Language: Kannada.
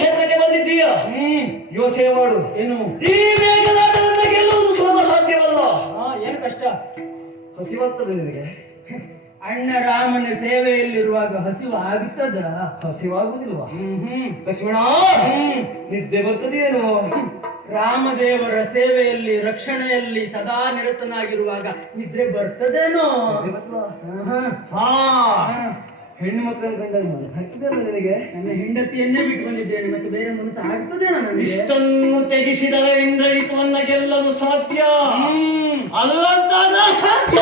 ಕ್ಷೇತ್ರಕ್ಕೆ ಬಂದಿದ್ದೀಯ. ಯೋಚನೆ ಮಾಡು. ಏನು ಈ ಮೇಘನಾದ ಗೆಲ್ಲುವುದು ಸುಲಭ ಸಾಧ್ಯವಲ್ಲ. ಏನು ಕಷ್ಟ? ಹಸಿವಾಗ್ತದೆ ನಿನಗೆ? ಅಣ್ಣ ರಾಮನ ಸೇವೆಯಲ್ಲಿರುವಾಗ ಹಸಿವು ಆಗುತ್ತದ? ಹಸಿವಾಗುವುದಿಲ್ವಾ? ಲಕ್ಷ್ಮಣ, ನಿದ್ದೆ ಬರ್ತದೇನು? ರಾಮದೇವರ ಸೇವೆಯಲ್ಲಿ ರಕ್ಷಣೆಯಲ್ಲಿ ಸದಾ ನಿರತನಾಗಿರುವಾಗ ನಿದ್ರೆ ಬರ್ತದೇನೋ? ಹೆಣ್ಣು ಮಕ್ಕಳ ಕಂಡಾಗ ಮನಸ್ಸು ಹಾಕಿದಲ್ಲ ನಿನಗೆ? ನನ್ನ ಹೆಂಡತಿಯನ್ನೇ ಬಿಟ್ಟು ಬಂದಿದ್ದೇನೆ, ಮತ್ತೆ ಬೇರೆ ಮನಸ್ಸು ಆಗ್ತದೇನೋ ನನಗೆ? ಇಷ್ಟನ್ನು ತ್ಯಜಿಸಿದರೆ ಇಂದ್ರಜಿತವನ್ನ ಗೆಲ್ಲಲು ಸಾಧ್ಯ ಅಲ್ಲಂತಾದ ಸಾಧ್ಯ.